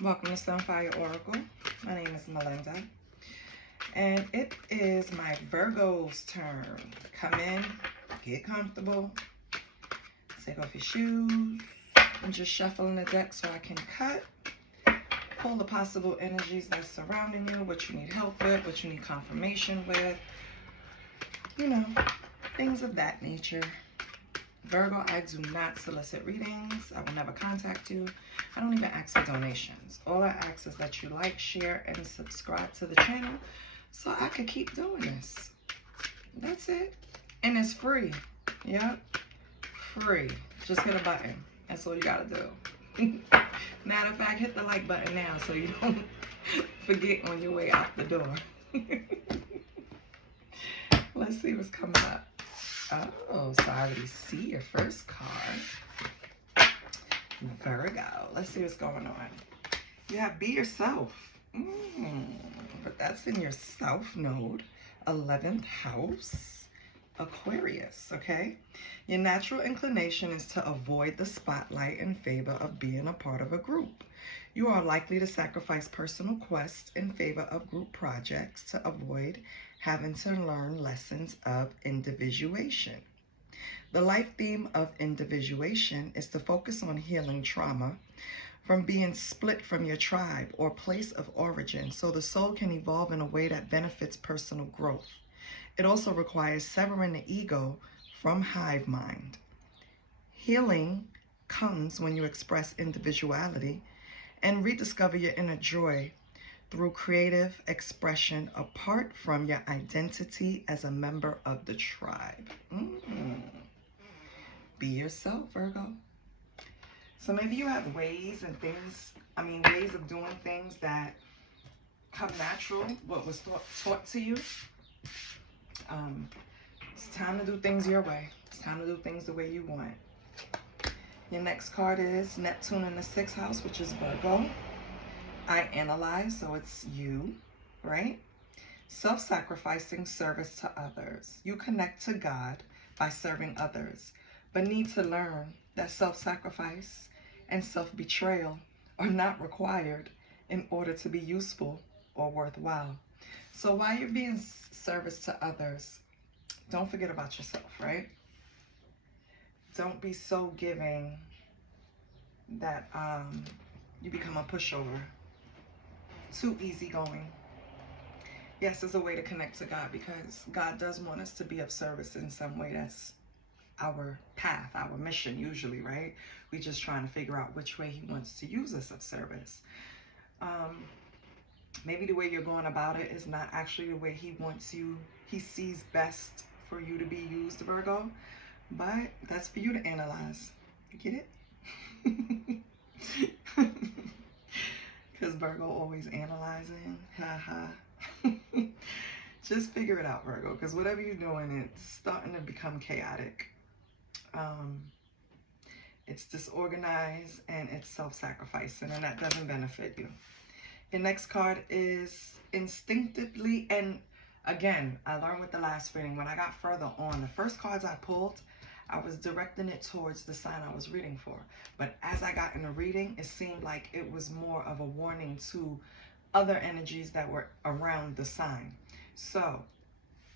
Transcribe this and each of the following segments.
Welcome to Sunfire Oracle. My name is Melinda, and it is my Virgo's turn. Come in, get comfortable, take off your shoes. I'm just shuffling the deck so I can cut, pull the possible energies that's surrounding you, what you need help with, what you need confirmation with, things of that nature. Virgo, I do not solicit readings. I will never contact you. I don't even ask for donations. All I ask is that you like, share, and subscribe to the channel so I could keep doing this. That's it. And it's free. Yep. Free. Just hit a button. That's all you gotta do. Matter of fact, hit the like button now so you don't forget on your way out the door. Let's see what's coming up. Oh, so I already see your first card. Virgo. Let's see what's going on. You have be yourself. But that's in your South Node, 11th house, Aquarius, okay? Your natural inclination is to avoid the spotlight in favor of being a part of a group. You are likely to sacrifice personal quests in favor of group projects to avoid having to learn lessons of individuation. The life theme of individuation is to focus on healing trauma from being split from your tribe or place of origin so the soul can evolve in a way that benefits personal growth. It also requires severing the ego from hive mind. Healing comes when you express individuality and rediscover your inner joy through creative expression apart from your identity as a member of the tribe. Be yourself, Virgo. So maybe you have ways and things, ways of doing things that come natural, what was taught to you. It's time to do things your way. It's time to do things the way you want. Your next card is Neptune in the 6th house, which is Virgo. I analyze, so it's you, right? Self-sacrificing service to others. You connect to God by serving others, but need to learn that self-sacrifice and self-betrayal are not required in order to be useful or worthwhile. So while you're being service to others, don't forget about yourself, right? Don't be so giving that you become a pushover. Too easygoing. Yes, there's a way to connect to God because God does want us to be of service in some way. That's our path, our mission usually, right? We're just trying to figure out which way he wants to use us of service. Maybe the way you're going about it is not actually the way he wants you, he sees best for you to be used, Virgo, but that's for you to analyze. Get it? Because Virgo always analyzing. Just figure it out, Virgo, because whatever you're doing, it's starting to become chaotic. It's disorganized and it's self-sacrificing, and that doesn't benefit you. Your next card is instinctively, and again, I learned with the last reading, when I got further on, the first cards I pulled, I was directing it towards the sign I was reading for. But as I got in the reading, it seemed like it was more of a warning to other energies that were around the sign. So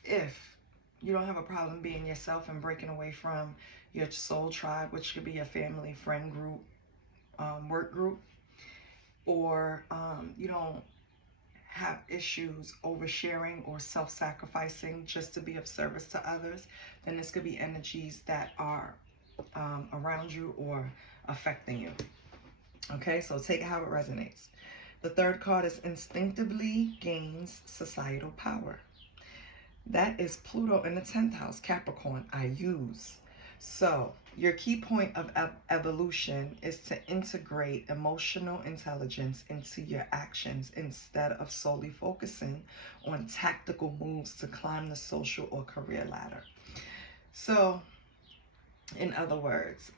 if you don't have a problem being yourself and breaking away from your soul tribe, which could be a family, friend group, work group, or you don't have issues oversharing or self-sacrificing just to be of service to others, then this could be energies that are around you or affecting you. Okay, so take it how it resonates. The third card is instinctively gains societal power. That is Pluto in the 10th house, Capricorn. I use. So your key point of evolution is to integrate emotional intelligence into your actions instead of solely focusing on tactical moves to climb the social or career ladder. So, in other words,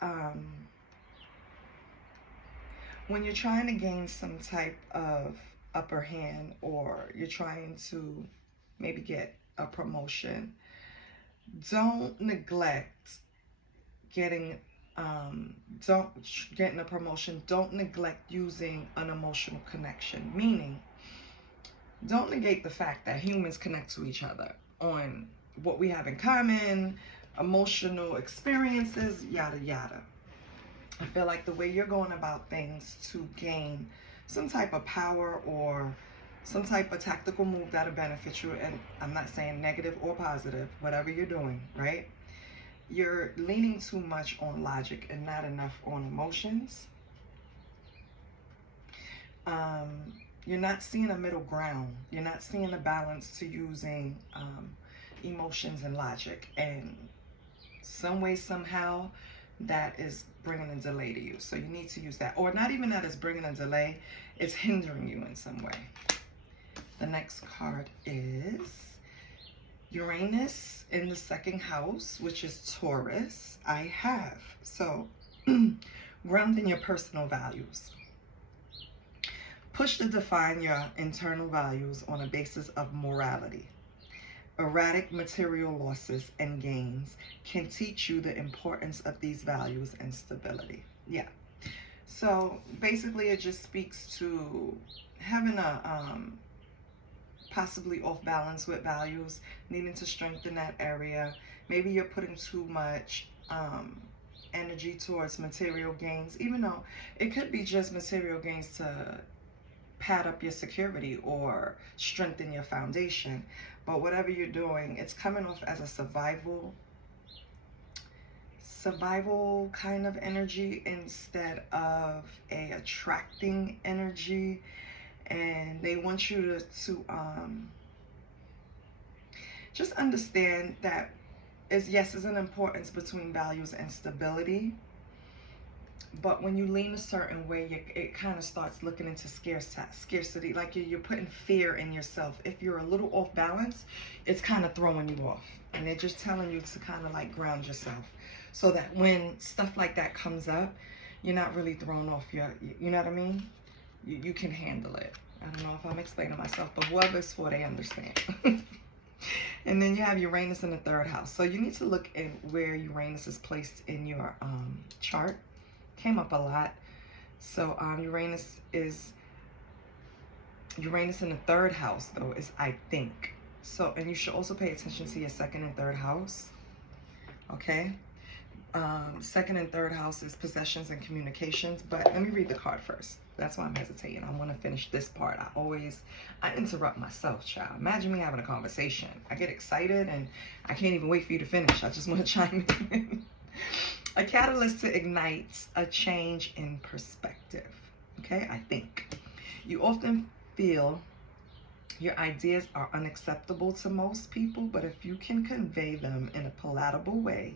when you're trying to gain some type of upper hand, or you're trying to maybe get a promotion, don't neglect getting Don't getting a promotion. Don't neglect using an emotional connection. Meaning, don't negate the fact that humans connect to each other on what we have in common, emotional experiences, yada yada. I feel like the way you're going about things to gain some type of power or some type of tactical move that'll benefit you, and I'm not saying negative or positive, whatever you're doing, right? You're leaning too much on logic and not enough on emotions. You're not seeing a middle ground. You're not seeing a balance to using emotions and logic. And some way, somehow, that is bringing a delay to you. So you need to use that. Or not even that it's bringing a delay, it's hindering you in some way. The next card is Uranus in the second house, which is Taurus. I have. So grounding your personal values. Push to define your internal values on a basis of morality. Erratic material losses and gains can teach you the importance of these values and stability. Yeah. So basically it just speaks to having a possibly off balance with values, needing to strengthen that area. Maybe you're putting too much energy towards material gains, even though it could be just material gains to pad up your security or strengthen your foundation. But whatever you're doing, it's coming off as a survival kind of energy instead of a attracting energy. And they want you to just understand that yes, there's an importance between values and stability. But when you lean a certain way, it kind of starts looking into scarcity. Like you're putting fear in yourself. If you're a little off balance, it's kind of throwing you off. And they're just telling you to kind of like ground yourself, so that when stuff like that comes up, you're not really thrown off. You know what I mean? You can handle it. I don't know if I'm explaining myself, but whoever it's for, they understand. And then you have Uranus in the third house. So you need to look at where Uranus is placed in your chart. Came up a lot. So Uranus in the third house though is I think. So, and you should also pay attention to your second and third house. Okay. Second and third house is possessions and communications. But let me read the card first. That's why I'm hesitating. I want to finish this part. I interrupt myself, child. Imagine me having a conversation. I get excited and I can't even wait for you to finish. I just want to chime in. A catalyst to ignite a change in perspective. Okay, I think. You often feel your ideas are unacceptable to most people, but if you can convey them in a palatable way,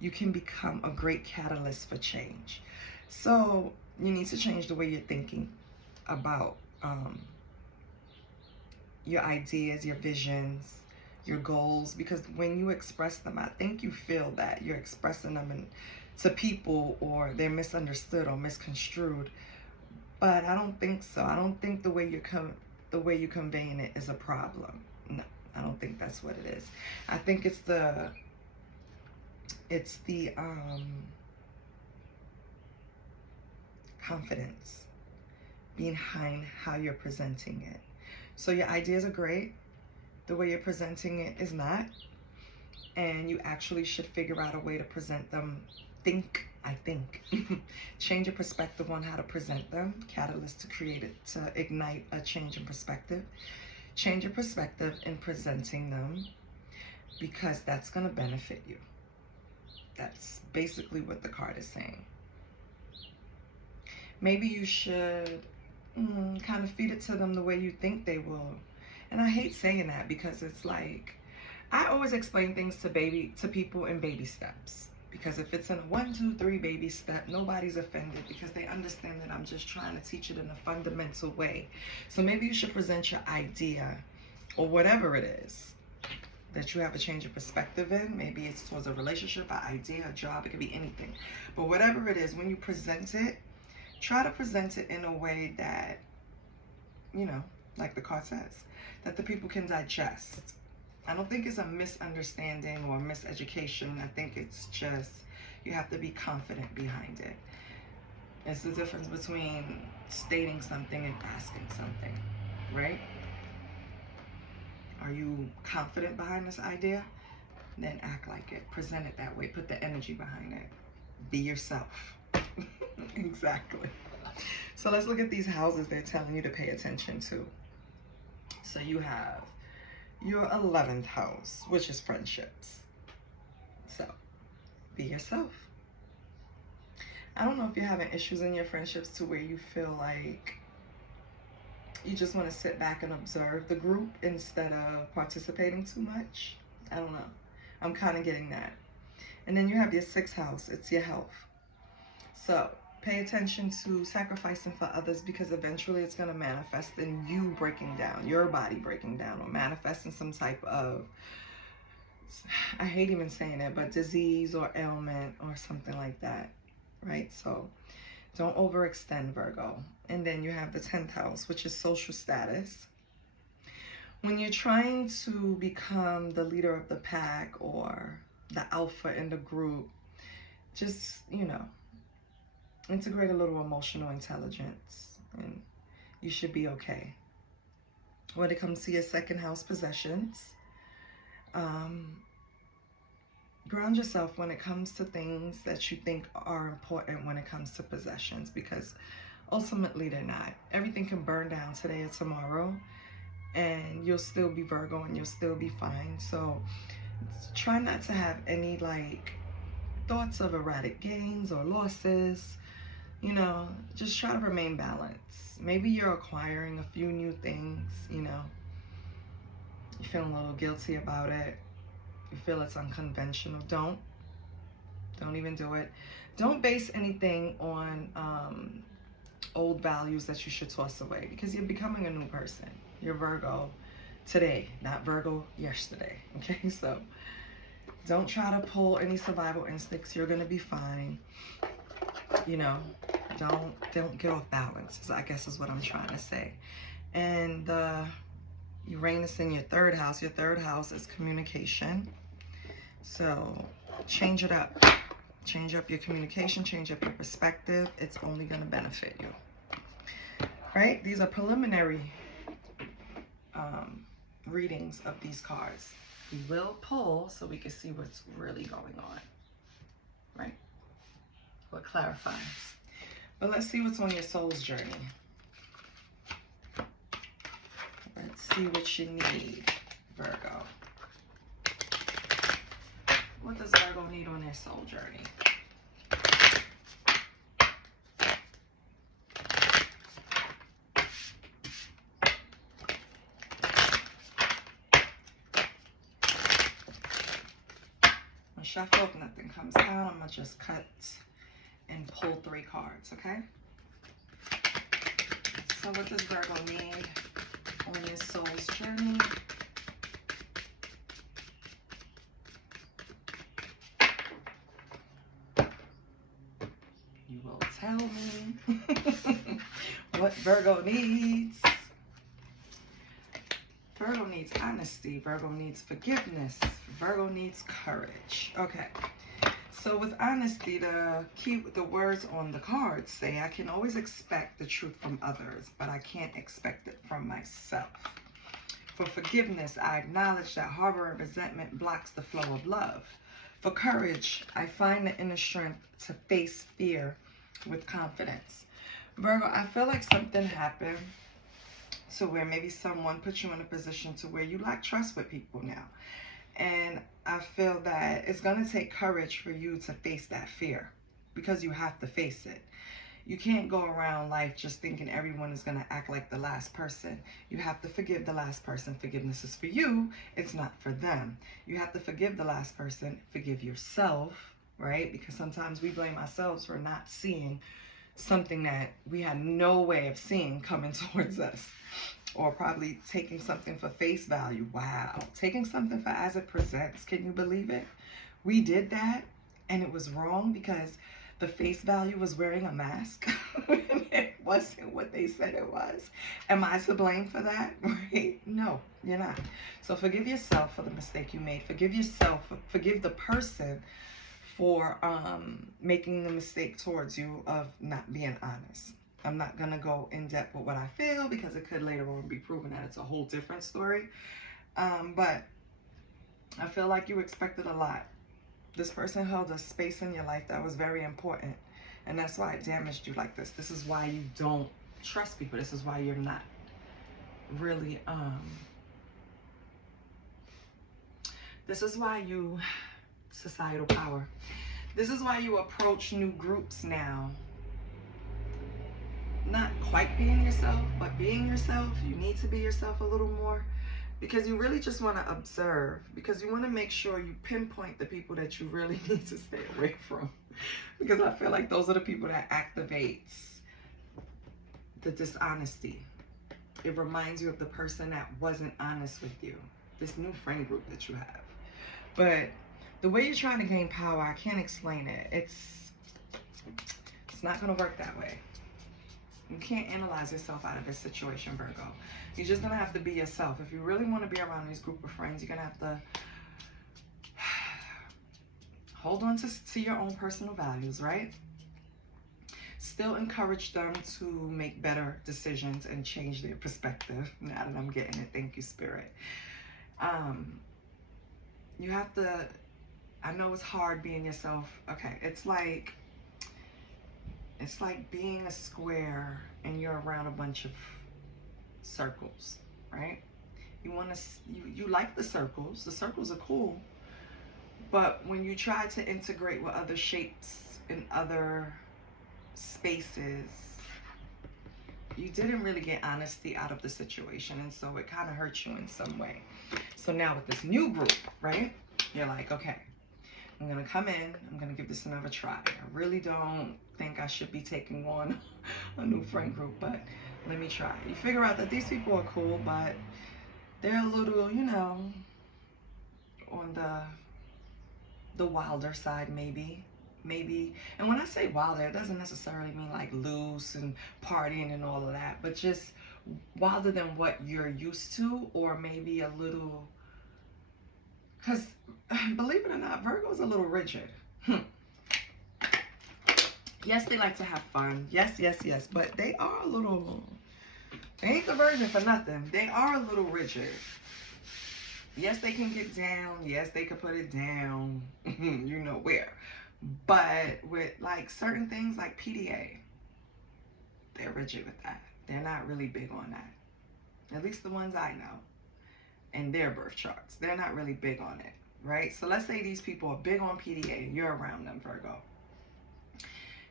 you can become a great catalyst for change. So you need to change the way you're thinking about your ideas, your visions, your goals, because when you express them, I think you feel that you're expressing them to people, or they're misunderstood or misconstrued. But I don't think so. I don't think the way you're conveying it is a problem. No, I don't think that's what it is. I think it's the confidence behind how you're presenting it. So your ideas are great. The way you're presenting it is not. And you actually should figure out a way to present them. I think. Change your perspective on how to present them. Catalyst to create it, to ignite a change in perspective. Change your perspective in presenting them, because that's going to benefit you. That's basically what the card is saying. Maybe you should kind of feed it to them the way you think they will. And I hate saying that, because it's like, I always explain things to people in baby steps. Because if it's in a 1, 2, 3 baby step, nobody's offended, because they understand that I'm just trying to teach it in a fundamental way. So maybe you should present your idea, or whatever it is that you have a change of perspective in. Maybe it's towards a relationship, an idea, a job, it could be anything. But whatever it is, when you present it, try to present it in a way that, like the card says, that the people can digest. I don't think it's a misunderstanding or miseducation. I think it's just You have to be confident behind it. It's the difference between stating something and asking something, right? Are you confident behind this idea? Then act like it. Present it that way. Put the energy behind it. Be yourself. Exactly. So let's look at these houses they're telling you to pay attention to. So you have your 11th house, which is friendships. So be yourself. I don't know if you're having issues in your friendships to where you feel like you just want to sit back and observe the group instead of participating too much. I don't know. I'm kind of getting that. And then you have your 6th house. It's your health. So pay attention to sacrificing for others, because eventually it's going to manifest in you breaking down, your body breaking down, or manifesting some type of, I hate even saying it, but disease or ailment or something like that, right? So don't overextend, Virgo. And then you have the 10th house, which is social status. When you're trying to become the leader of the pack or the alpha in the group, just, integrate a little emotional intelligence and you should be okay. When it comes to your 2nd house, possessions, ground yourself when it comes to things that you think are important when it comes to possessions, because ultimately they're not. Everything can burn down today or tomorrow and you'll still be Virgo and you'll still be fine. So try not to have any thoughts of erratic gains or losses. Just try to remain balanced. Maybe you're acquiring a few new things, you're feeling a little guilty about it. You feel it's unconventional. Don't even do it. Don't base anything on old values that you should toss away, because you're becoming a new person. You're Virgo today, not Virgo yesterday. Okay, so don't try to pull any survival instincts. You're gonna be fine. Don't get off balance, I guess is what I'm trying to say. And the Uranus in your 3rd house. Your 3rd house is communication. So change it up. Change up your communication, change up your perspective. It's only going to benefit you. Right? These are preliminary readings of these cards. We will pull so we can see what's really going on. Right? What clarifies. But let's see what's on your soul's journey. Let's see what you need, Virgo. What does Virgo need on their soul journey? I'll shuffle. If nothing comes out, I'm going to just cut and pull 3 cards, okay? So what does Virgo need on your soul's journey? You will tell me what Virgo needs. Virgo needs honesty. Virgo needs forgiveness. Virgo needs courage. Okay. So with honesty, the words on the cards say, I can always expect the truth from others, but I can't expect it from myself. For forgiveness, I acknowledge that harbor and resentment blocks the flow of love. For courage, I find the inner strength to face fear with confidence. Virgo, I feel like something happened to where maybe someone put you in a position to where you lack trust with people now. And I feel that it's going to take courage for you to face that fear, because you have to face it. You can't go around life just thinking everyone is going to act like the last person. You have to forgive the last person. Forgiveness is for you. It's not for them. You have to forgive the last person. Forgive yourself, right? Because sometimes we blame ourselves for not seeing something that we had no way of seeing coming towards us. Or probably taking something for face value. Wow. Taking something for as it presents. Can you believe it? We did that and it was wrong because the face value was wearing a mask. It wasn't what they said it was. Am I to blame for that? Right? No, you're not. So forgive yourself for the mistake you made. Forgive yourself. Forgive the person for making the mistake towards you of not being honest. I'm not going to go in depth with what I feel because it could later on be proven that it's a whole different story. But I feel like you expected a lot. This person held a space in your life that was very important. And that's why it damaged you like this. This is why you don't trust people. This is why you're not really, this is why you, societal power. This is why you approach new groups now. Not quite being yourself, but being yourself. You need to be yourself a little more because you really just want to observe, because you want to make sure you pinpoint the people that you really need to stay away from. Because I feel like those are the people that activates the dishonesty. It reminds you of the person that wasn't honest with you. This new friend group that you have. But the way you're trying to gain power, I can't explain it. It's not going to work that way. You can't analyze yourself out of this situation, Virgo. You're just going to have to be yourself. If you really want to be around this group of friends, you're going to have to hold on to your own personal values, right? Still encourage them to make better decisions and change their perspective. Now that I'm getting it, thank you, Spirit. You have to, I know it's hard being yourself. Okay, it's like being a square and you're around a bunch of circles, right? You like the circles. The circles are cool. But when you try to integrate with other shapes and other spaces, you didn't really get honesty out of the situation, and so it kind of hurt you in some way. So now with this new group, right, you're like, okay, I'm gonna come in, I'm gonna give this another try. I really don't think I should be taking on a new friend group, but let me try. You figure out that these people are cool, but they're a little, you know, on the wilder side, maybe. And when I say wilder, it doesn't necessarily mean like loose and partying and all of that, but just wilder than what you're used to, or maybe a little, because believe it or not, Virgo's a little rigid. Yes, they like to have fun. Yes, but they are a little, they ain't the virgin for nothing. They are a little rigid. Yes, they can get down. Yes, they could put it down. You know where. But with like certain things like PDA, they're rigid with that. They're not really big on that. At least the ones I know. And their birth charts. They're not really big on it. Right? So let's say these people are big on PDA and you're around them, Virgo.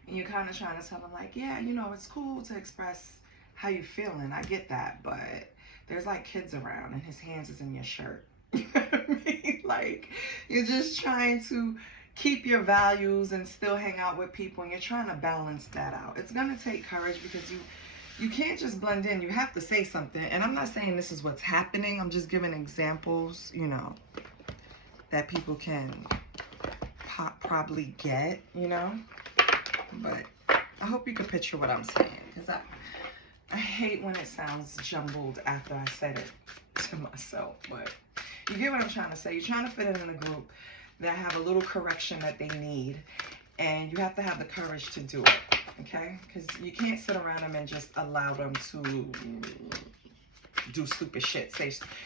And you're kind of trying to tell them like, yeah, you know, it's cool to express how you're feeling. I get that. But there's like kids around and his hands is in your shirt. You know what I mean? Like, you're just trying to keep your values and still hang out with people, and you're trying to balance that out. It's going to take courage because you can't just blend in. You have to say something. And I'm not saying this is what's happening. I'm just giving examples, you know, that people can probably get, you know. But I hope you can picture what I'm saying, because I hate when it sounds jumbled after I said it to myself. But you get what I'm trying to say. You're trying to fit in a group that have a little correction that they need, and you have to have the courage to do it, okay? Because you can't sit around them and just allow them to do stupid shit.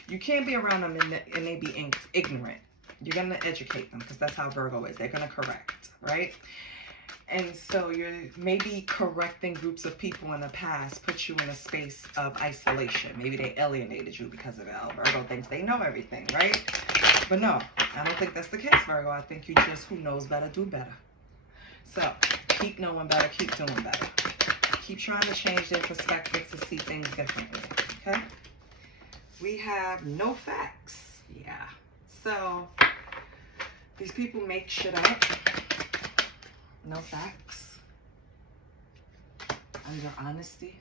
You can't be around them and they be ignorant. You're going to educate them, because that's how Virgo is. They're going to correct, right? And so you're maybe correcting groups of people in the past put you in a space of isolation. Maybe they alienated you because of it. Virgo thinks they know everything, right? But no, I don't think that's the case, Virgo. I think you just, who knows better, do better. So keep knowing better, keep doing better. Keep trying to change their perspective to see things differently, okay? We have no facts. Yeah. So these people make shit up. No facts. Under honesty.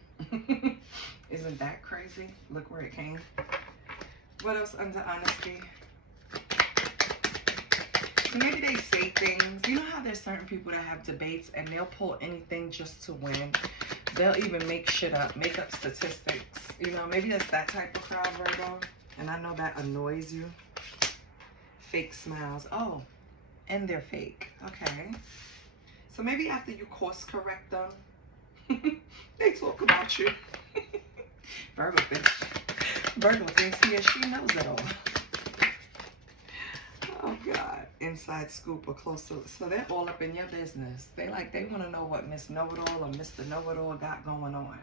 Isn't that crazy? Look where it came. What else under honesty? So maybe they say things. You know how there's certain people that have debates and they'll pull anything just to win. They'll even make shit up, make up statistics. You know, maybe that's that type of crowd, Virgo. And I know that annoys you. Fake smiles. Oh, And they're fake. Okay. So maybe after you course correct them, they talk about you. Virgo thinks he or she knows it all. Oh God. Inside scoop or close to, so they're all up in your business. They want to know what Miss Know-It-All or Mr. Know-It-All got going on.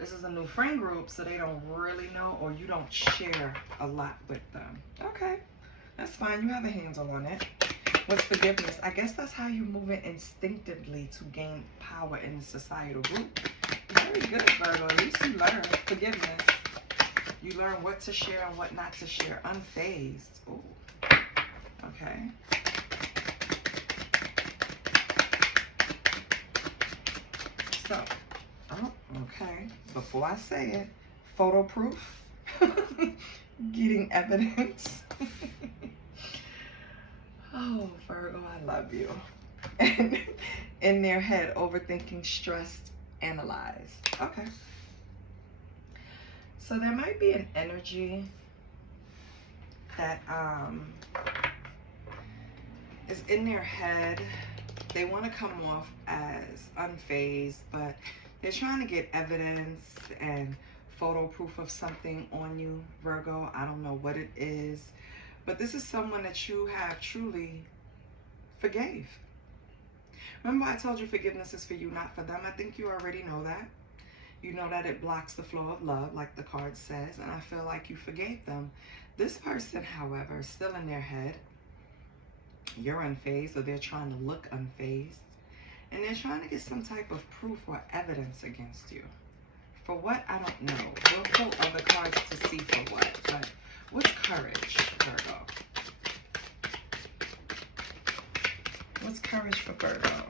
This is a new friend group, so they don't really know, or you don't share a lot with them. Okay, that's fine. You have a handle on it. What's forgiveness? I guess that's how you move it instinctively to gain power in the societal group. Very good, Virgo. At least you learn forgiveness. You learn what to share and what not to share. Unfazed. Ooh. Okay. So, oh, okay. Before I say it, photo proof. Getting evidence. Oh, Virgo, I love you. And in their head, overthinking, stressed, analyzed. Okay. So there might be an energy that is in their head. They want to come off as unfazed, but they're trying to get evidence and photo proof of something on you, Virgo. I don't know what it is, but this is someone that you have truly forgave. Remember I told you forgiveness is for you, not for them? I think you already know that. You know that it blocks the flow of love, like the card says, and I feel like you forgave them. This person, however, is still in their head. You're unfazed, or they're trying to look unfazed. And they're trying to get some type of proof or evidence against you. For what? I don't know. We'll pull other cards to see for what. But what's courage, Virgo? What's courage for Virgo?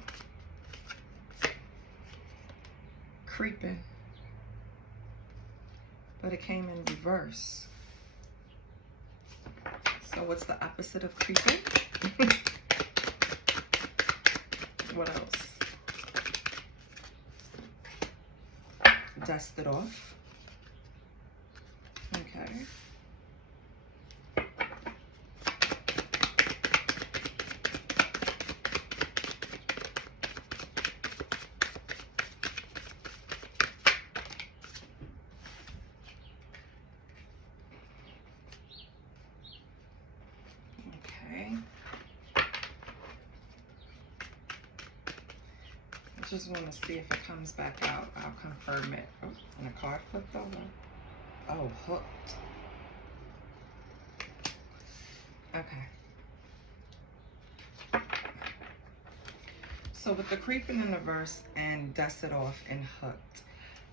Creeping. But it came in reverse. So what's the opposite of creeping? What else? Dust it off. Okay. Just want to see if it comes back out. I'll confirm it. Oh, and a card flipped over. Oh, hooked. Okay. So with the creeping in the verse and dust it off and hooked,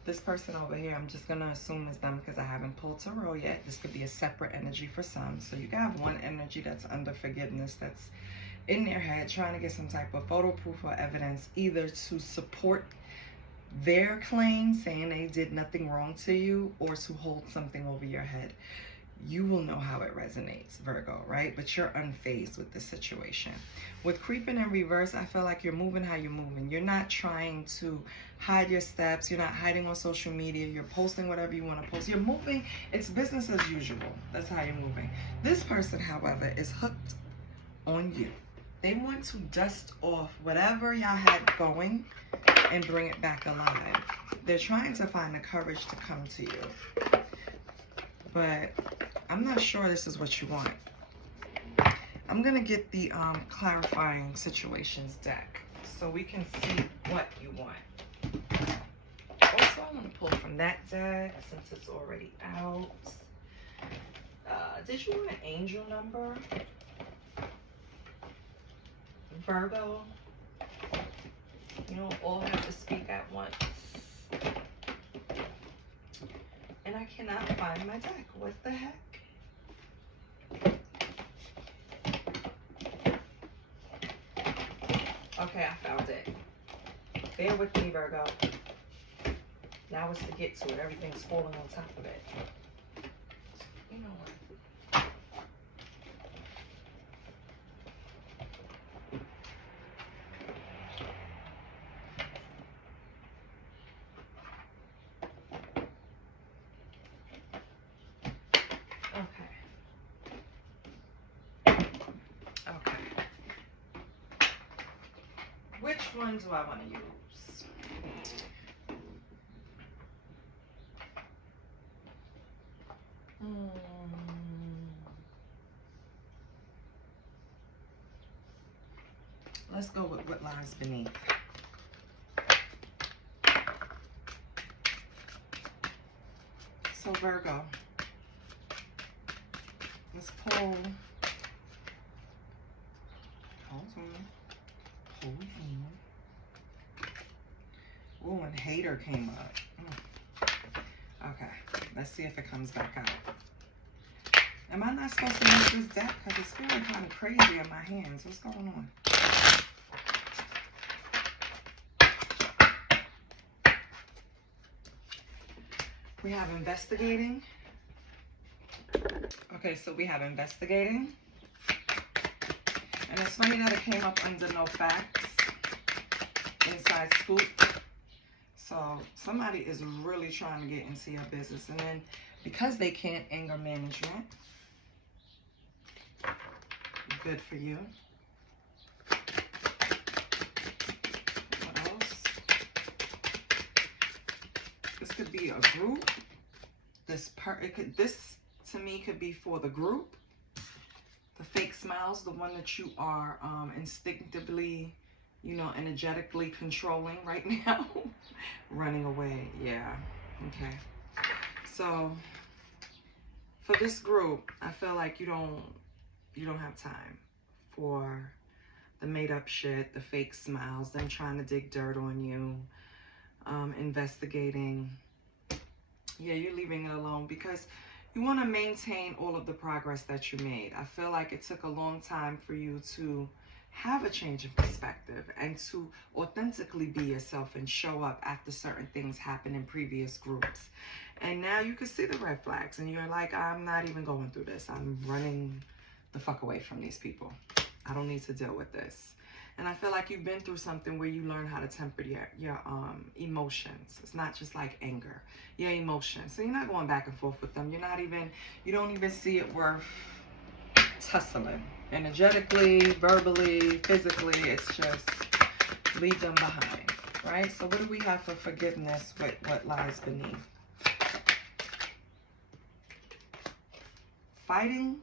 this person over here, I'm just going to assume is them because I haven't pulled tarot yet. This could be a separate energy for some. So you can have one energy that's under forgiveness, that's in their head trying to get some type of photo proof or evidence, either to support their claim saying they did nothing wrong to you, or to hold something over your head. You will know how it resonates, Virgo, right? But you're unfazed with the situation. With creeping in reverse, I feel like you're moving how you're moving. You're not trying to hide your steps. You're not hiding on social media. You're posting whatever you want to post. You're moving. It's business as usual. That's how you're moving. This person, however, is hooked on you. They want to dust off whatever y'all had going and bring it back alive. They're trying to find the courage to come to you. But I'm not sure this is what you want. I'm going to get the clarifying situations deck so we can see what you want. Also, I want to pull from that deck since it's already out. Did you want an angel number? Virgo, you don't all have to speak at once. And I cannot find my deck. What the heck? Okay, I found it. Bear with me, Virgo. Now it's to get to it. Everything's falling on top of it. You know what? Okay. which one do I want to use? Let's go with what lies beneath. So Virgo, let's pull. Hold on. Oh, and hater came up. Okay, let's see if it comes back out. Am I not supposed to use this deck? Because it's feeling kind of crazy in my hands. What's going on? We have investigating. Okay, so we have investigating. And it's funny that it came up under no facts. Inside scoop. So somebody is really trying to get into your business. And then because they can't, anger management. Good for you. What else? This could be a group. This to me could be for the group. The fake smiles, the one that you are instinctively, you know, energetically controlling right now. Running away. Yeah. Okay. So for this group, I feel like you don't have time for the made up shit, the fake smiles, them trying to dig dirt on you, investigating. Yeah, you're leaving it alone because you want to maintain all of the progress that you made. I feel like it took a long time for you to have a change of perspective and to authentically be yourself and show up after certain things happen in previous groups. And now you can see the red flags and you're like, I'm not even going through this. I'm running the fuck away from these people. I don't need to deal with this. And I feel like you've been through something where you learn how to temper your emotions. It's not just like anger, your emotions. So you're not going back and forth with them. You don't even see it worth tussling. Energetically, verbally, physically, it's just leave them behind, right? So what do we have for forgiveness with what lies beneath? Fighting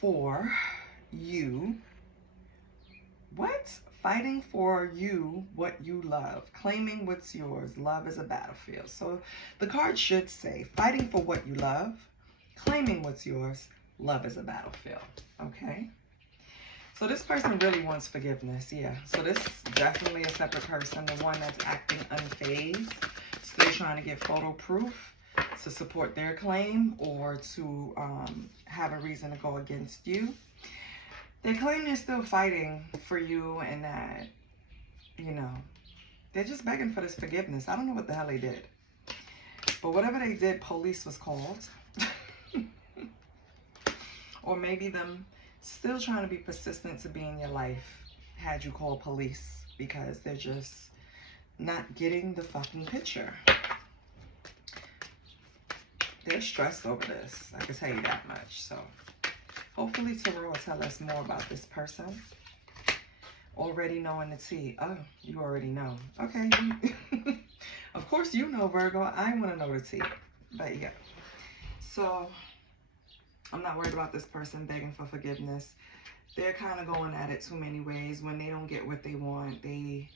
for you. What? Fighting for you, what you love. Claiming what's yours. Love is a battlefield. So the card should say, fighting for what you love. Claiming what's yours. Love is a battlefield. Okay? So this person really wants forgiveness. Yeah. So this is definitely a separate person. The one that's acting unfazed. Still trying to get photo proof to support their claim or to have a reason to go against you. They claim they're still fighting for you and that, you know, they're just begging for this forgiveness. I don't know what the hell they did. But whatever they did, police was called. Or maybe them still trying to be persistent to be in your life had you call police because they're just not getting the fucking picture. They're stressed over this. I can tell you that much. So hopefully Tarot will tell us more about this person. Already knowing the tea. Oh, you already know. Okay. Of course you know, Virgo. I want to know the tea. But yeah. So I'm not worried about this person begging for forgiveness. They're kind of going at it too many ways. When they don't get what they want, they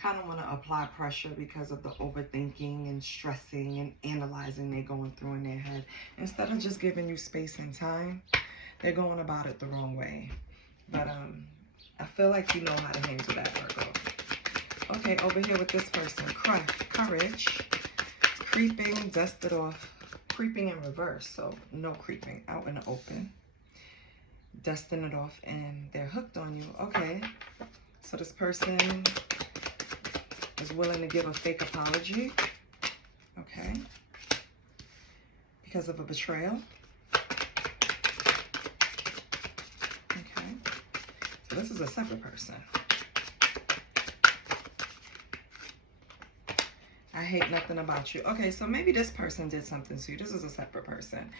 kind of want to apply pressure because of the overthinking and stressing and analyzing they're going through in their head. Instead of just giving you space and time, they're going about it the wrong way. But I feel like you know how to handle that, Virgo. Okay, over here with this person, courage, creeping, dusted off, creeping in reverse, so no creeping, out in the open, dusting it off, and they're hooked on you. Okay, so this person is willing to give a fake apology, okay, because of a betrayal. Okay, so this is a separate person. I hate nothing about you. Okay, so maybe this person did something to you. This is a separate person.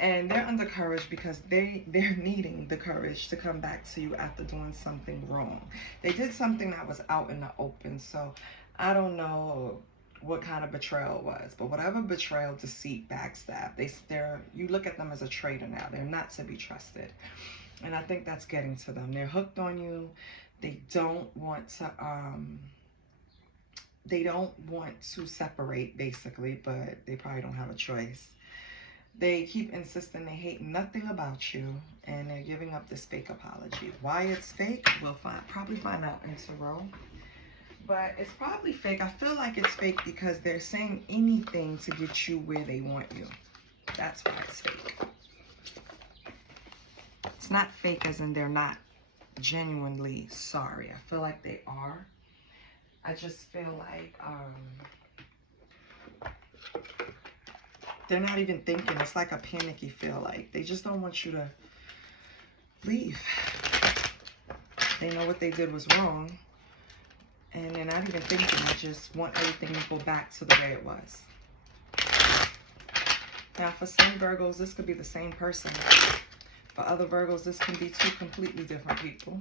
And they're under courage because they're needing the courage to come back to you after doing something wrong. They did something that was out in the open. So I don't know what kind of betrayal it was, but whatever betrayal, deceit, backstab, you look at them as a traitor now. They're not to be trusted. And I think that's getting to them. They're hooked on you. They don't want to separate, basically, but they probably don't have a choice. They keep insisting they hate nothing about you, and they're giving up this fake apology. Why it's fake, we'll probably find out in tarot. But it's probably fake. I feel like it's fake because they're saying anything to get you where they want you. That's why it's fake. It's not fake as in they're not genuinely sorry. I feel like they are. I just feel like they're not even thinking. It's like a panicky feel. Like they just don't want you to leave. They know what they did was wrong. And they're not even thinking. They just want everything to go back to the way it was. Now, for some Virgos, this could be the same person. For other Virgos, this can be two completely different people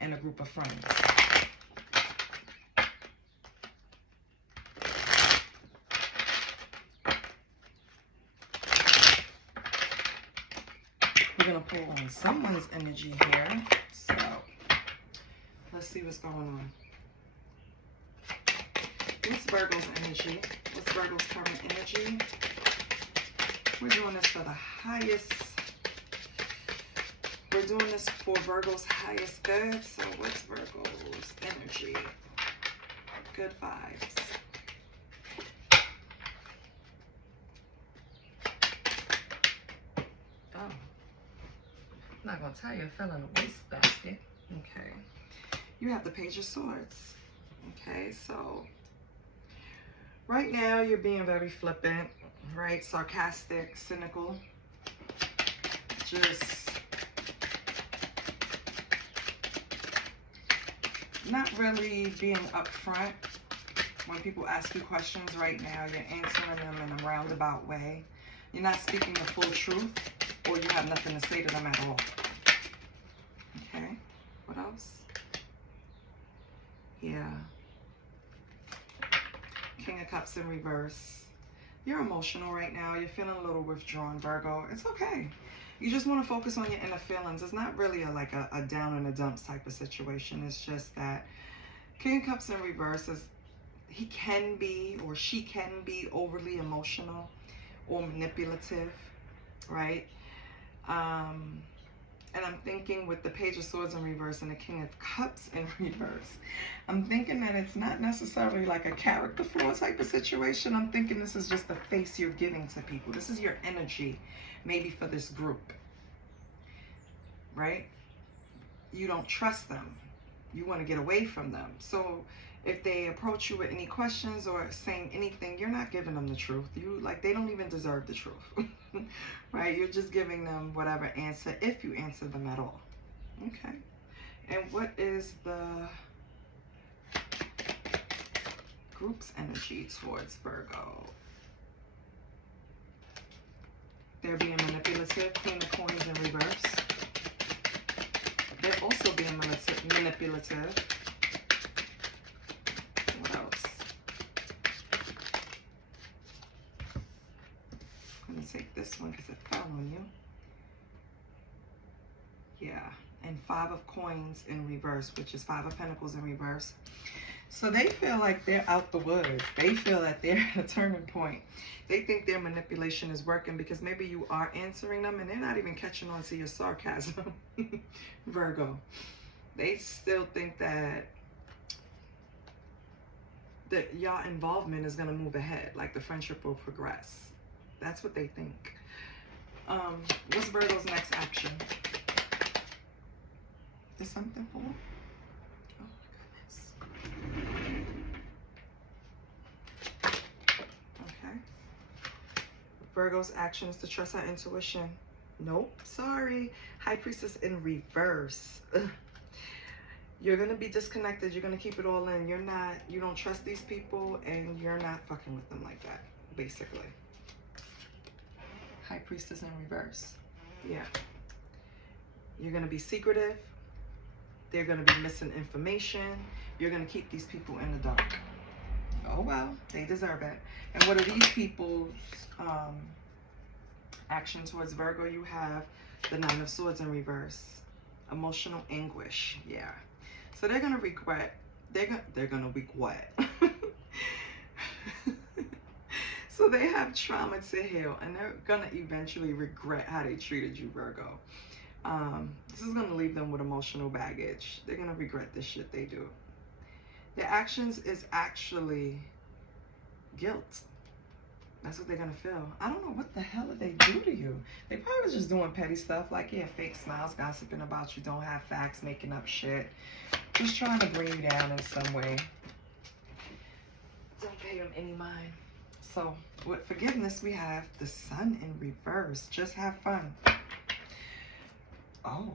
and a group of friends. We're going to pull on someone's energy here. So, let's see what's going on. What's Virgo's energy? What's Virgo's current energy? We're doing this for the highest. We're doing this for Virgo's highest good. So what's Virgo's energy? Good vibes. Oh. I'm not going to tell you, I fell in a wastebasket. Okay. You have the Page of Swords. Okay, so right now you're being very flippant, right? Sarcastic, cynical. Just not really being upfront. When people ask you questions right now, you're answering them in a roundabout way. You're not speaking the full truth, or you have nothing to say to them at all. Okay, what else? Yeah. King of Cups in reverse. You're emotional right now. You're feeling a little withdrawn, Virgo. It's okay. You just want to focus on your inner feelings. It's not really like a down in the dumps type of situation. It's just that King of Cups in reverse is, he can be or she can be overly emotional or manipulative, right? And I'm thinking with the Page of Swords in reverse and the King of Cups in reverse, I'm thinking that it's not necessarily like a character flaw type of situation. I'm thinking this is just the face you're giving to people. This is your energy, maybe for this group, right? You don't trust them. You want to get away from them. So if they approach you with any questions or saying anything, you're not giving them the truth. They don't even deserve the truth, right? You're just giving them whatever answer, if you answer them at all. Okay. And what is the group's energy towards Virgo? They're being manipulative. Queen of Coins in reverse. They're also being manipulative. What else? I'm going to take this one because it fell on you. Yeah. And Five of Coins in reverse, which is Five of Pentacles in reverse. So they feel like they're out the woods. They feel that they're at a turning point. They think their manipulation is working because maybe you are answering them and they're not even catching on to your sarcasm, Virgo. They still think that y'all involvement is going to move ahead, like the friendship will progress. That's what they think. What's Virgo's next action? Is something for? Virgo's action is to trust our intuition. Nope, sorry. High Priestess in reverse. Ugh. You're going to be disconnected. You're going to keep it all in. You don't trust these people, and you're not fucking with them like that, basically. High Priestess in reverse. Yeah. You're going to be secretive. They're going to be missing information. You're going to keep these people in the dark. Oh, well, they deserve it. And what are these people's action towards Virgo? You have the Nine of Swords in reverse. Emotional anguish. Yeah. So they're going to regret. They're going to regret. So they have trauma to heal, and they're going to eventually regret how they treated you, Virgo. This is going to leave them with emotional baggage. They're going to regret the shit they do. Their actions is actually guilt. That's what they're going to feel. I don't know what the hell did they do to you. They probably was just doing petty stuff like, yeah, fake smiles, gossiping about you, don't have facts, making up shit. Just trying to bring you down in some way. Don't pay them any mind. So with forgiveness, we have the Sun in reverse. Just have fun. Oh,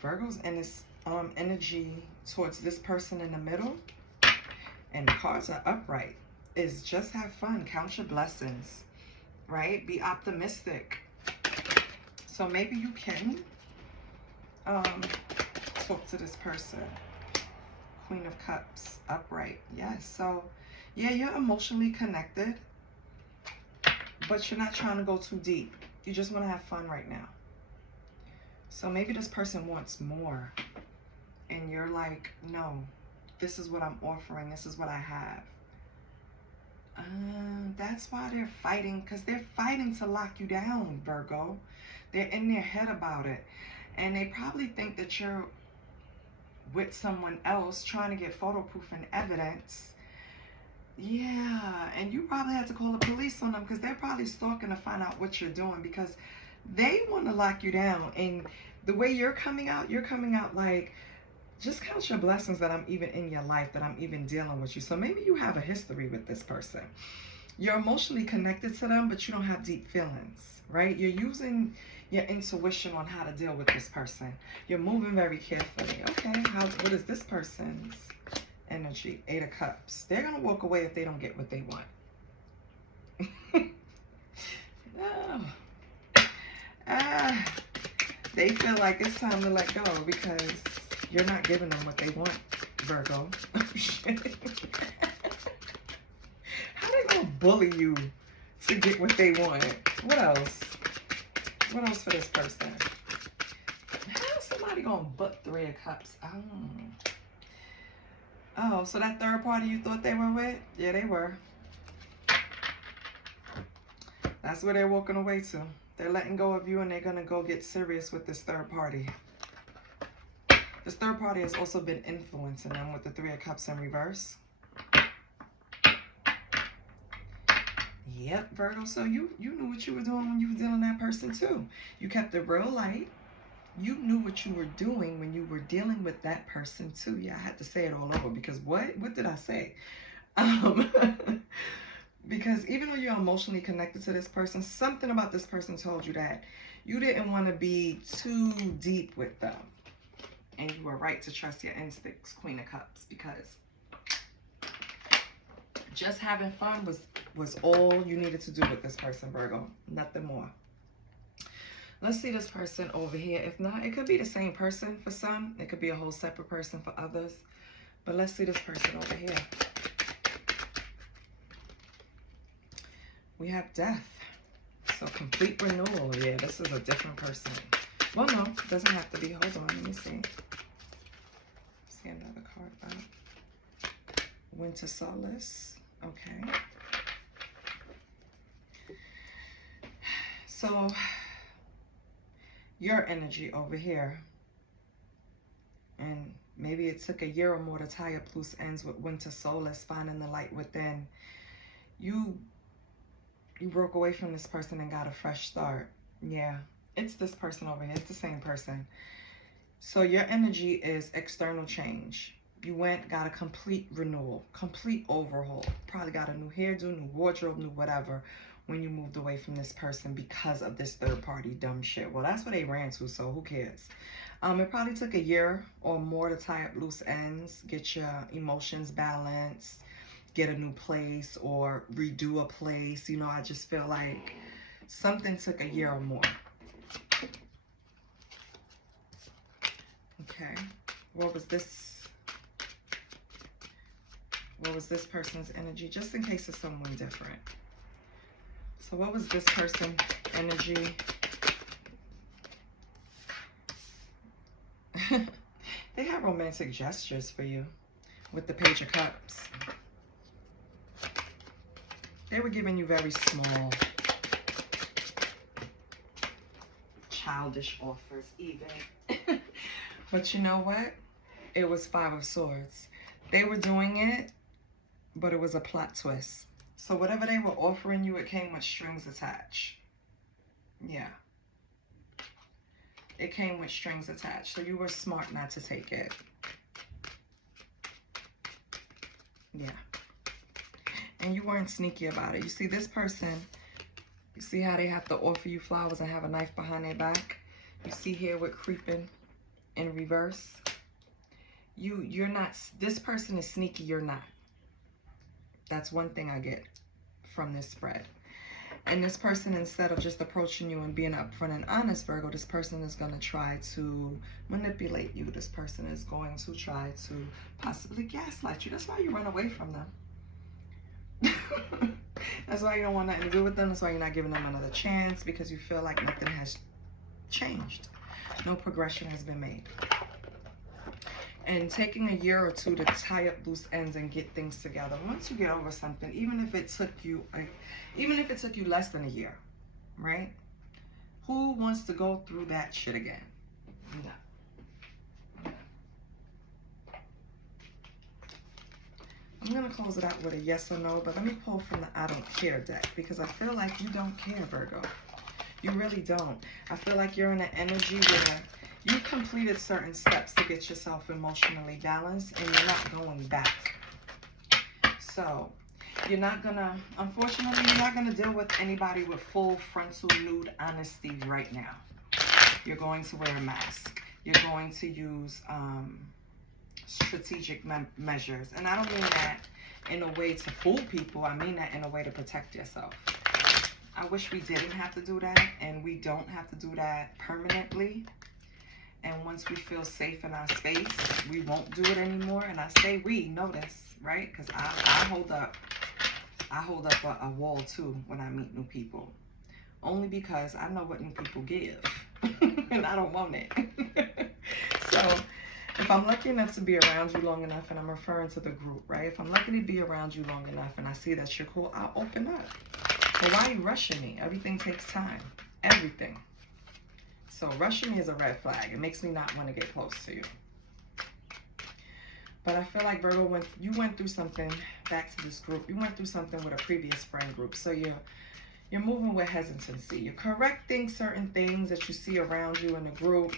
Virgo's in this energy towards this person in the middle, and the cards are upright. Is just have fun. Count your blessings, right? Be optimistic. So maybe you can talk to this person. Queen of Cups, upright. Yes. So yeah, you're emotionally connected, but you're not trying to go too deep. You just want to have fun right now. So maybe this person wants more, and you're like, no, this is what I'm offering. This is what I have. That's why they're fighting, because they're fighting to lock you down, Virgo. They're in their head about it. And they probably think that you're with someone else trying to get photo proof and evidence. Yeah, and you probably had to call the police on them, because they're probably stalking to find out what you're doing, because they want to lock you down. And the way you're coming out like, just count your blessings that I'm even in your life, that I'm even dealing with you. So maybe you have a history with this person. You're emotionally connected to them, but you don't have deep feelings, right? You're using your intuition on how to deal with this person. You're moving very carefully. Okay, what is this person's energy? Eight of Cups. They're going to walk away if they don't get what they want. They feel like it's time to let go, because you're not giving them what they want, Virgo. Oh, shit. How they gonna bully you to get what they want? What else? What else for this person? How's somebody gonna butt Three of Cups? Oh, so that third party you thought they were with? Yeah, they were. That's where they're walking away to. They're letting go of you, and they're gonna go get serious with this third party. This third party has also been influencing them with the Three of Cups in reverse. Yep, Virgo. So you knew what you were doing when you were dealing with that person too. You kept it real light. You knew what you were doing when you were dealing with that person too. Yeah, I had to say it all over, because what did I say? Because even though you're emotionally connected to this person, something about this person told you that you didn't want to be too deep with them. And you were right to trust your instincts, Queen of Cups, because just having fun was all you needed to do with this person, Virgo. Nothing more. Let's see this person over here. If not, it could be the same person for some. It could be a whole separate person for others. But let's see this person over here. We have Death. So complete renewal. Yeah, this is a different person. Well, no, it doesn't have to be. Hold on, let me see. See another card out. Winter Solace. Okay. So, your energy over here. And maybe it took a year or more to tie up loose ends with Winter Solace, finding the light within. You broke away from this person and got a fresh start. Yeah, it's this person over here. It's the same person. So your energy is external change. You went, got a complete renewal, complete overhaul. Probably got a new hairdo, new wardrobe, new whatever when you moved away from this person because of this third party dumb shit. Well, that's what they ran to, so who cares? It probably took a year or more to tie up loose ends, get your emotions balanced, get a new place or redo a place. You know, I just feel like something took a year or more. Okay. What was this person's energy? Just in case it's someone different. So what was this person's energy? They have romantic gestures for you with the Page of Cups. They were giving you very small, childish offers even. But you know what? It was Five of Swords. They were doing it, but it was a plot twist. So whatever they were offering you, it came with strings attached. Yeah. It came with strings attached. So you were smart not to take it. Yeah. And you weren't sneaky about it. You see, this person, you see how they have to offer you flowers and have a knife behind their back? You see here with creeping in reverse? You're not, this person is sneaky, you're not. That's one thing I get from this spread. And this person, instead of just approaching you and being upfront and honest, Virgo, this person is going to try to manipulate you. This person is going to try to possibly gaslight you. That's why you run away from them. That's why you don't want nothing to do with them. That's why you're not giving them another chance, because you feel like nothing has changed. No progression has been made. And taking a year or two to tie up loose ends and get things together. Once you get over something, even if it took you less than a year, right? Who wants to go through that shit again? No. I'm gonna close it out with a yes or no, but let me pull from the I don't care deck, because I feel like you don't care, Virgo. You really don't. I feel like you're in an energy where you completed certain steps to get yourself emotionally balanced, and you're not going back. So you're not gonna, unfortunately, you're not gonna deal with anybody with full frontal nude honesty right now. You're going to wear a mask. You're going to use strategic measures. And I don't mean that in a way to fool people. I mean that in a way to protect yourself. I wish we didn't have to do that, and we don't have to do that permanently. And once we feel safe in our space, we won't do it anymore. And I say we, notice, right? Because I hold up a wall too when I meet new people. Only because I know what new people give. And I don't want it. So if I'm lucky enough to be around you long enough, and I'm referring to the group, right? If I'm lucky to be around you long enough and I see that you're cool, I'll open up. But why are you rushing me? Everything takes time. Everything. So rushing me is a red flag. It makes me not want to get close to you. But I feel like, Virgo, when you went through something, back to this group, you went through something with a previous friend group. So you're moving with hesitancy. You're correcting certain things that you see around you in the group,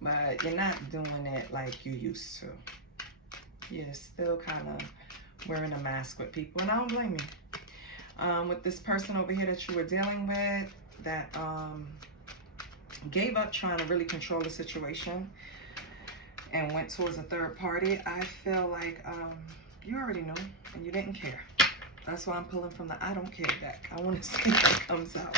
but you're not doing it like you used to. You're still kind of wearing a mask with people, and I don't blame you. With this person over here that you were dealing with, that gave up trying to really control the situation and went towards a third party, I feel like you already knew and you didn't care. That's why I'm pulling from the I don't care deck. I want to see what comes out.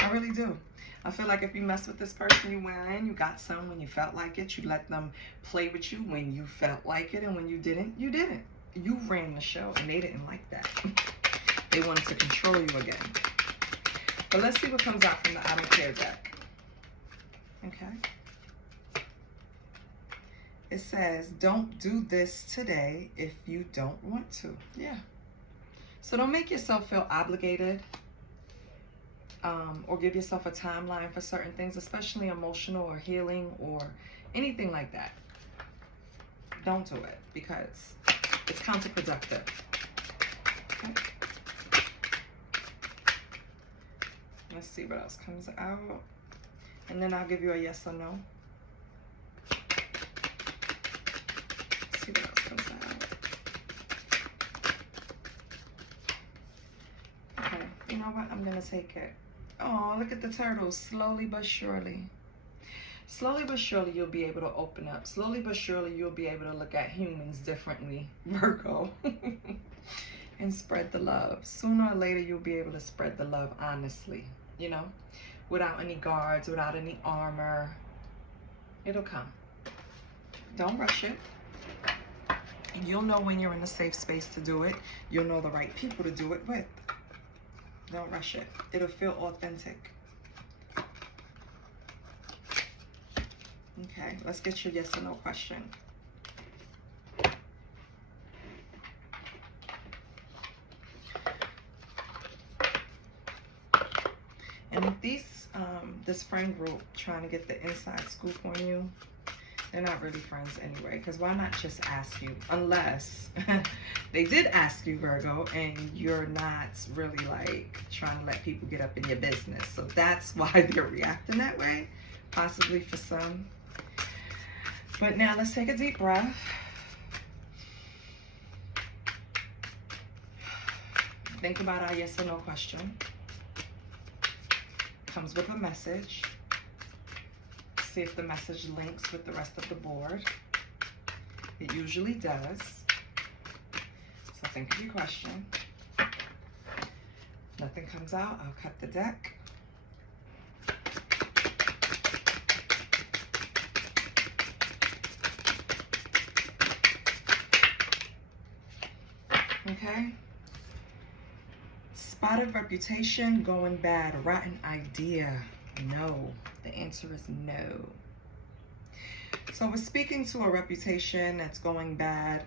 I really do. I feel like if you mess with this person, you went in, you got some when you felt like it. You let them play with you when you felt like it, and when you didn't, you didn't. You ran the show, and they didn't like that. They wanted to control you again. But let's see what comes out from the I don't care deck. Okay. It says, don't do this today if you don't want to. Yeah. So don't make yourself feel obligated or give yourself a timeline for certain things, especially emotional or healing or anything like that. Don't do it because it's counterproductive. Okay. Let's see what else comes out. And then I'll give you a yes or no. Let's see what else comes out. Okay, you know what? I'm going to take it. Oh, look at the turtles. Slowly but surely. Slowly but surely, you'll be able to open up. Slowly but surely, you'll be able to look at humans differently, Virgo, and spread the love. Sooner or later, you'll be able to spread the love honestly, you know, without any guards, without any armor. It'll come. Don't rush it. And you'll know when you're in a safe space to do it. You'll know the right people to do it with. Don't rush it. It'll feel authentic. Okay, let's get your yes or no question. And if this friend group trying to get the inside scoop on you, they're not really friends anyway, because why not just ask you? Unless they did ask you, Virgo, and you're not really like trying to let people get up in your business. So that's why they're reacting that way, possibly for some. But now let's take a deep breath. Think about our yes or no question. Comes with a message. See if the message links with the rest of the board. It usually does. So think of your question. Nothing comes out, I'll cut the deck. Okay. Spotted reputation going bad. Rotten idea. No. The answer is no. So we're speaking to a reputation that's going bad.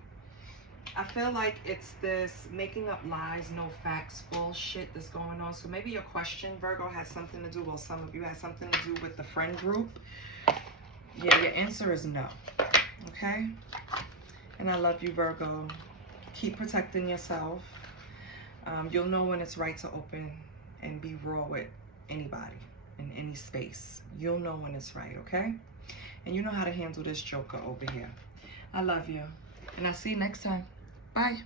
I feel like it's this making up lies, no facts, bullshit that's going on. So maybe your question, Virgo, has something to do, well, some of you has something to do with the friend group. Yeah, your answer is no. Okay? And I love you, Virgo. Keep protecting yourself. You'll know when it's right to open and be raw with anybody in any space. You'll know when it's right, okay? And you know how to handle this joker over here. I love you. And I'll see you next time. Bye.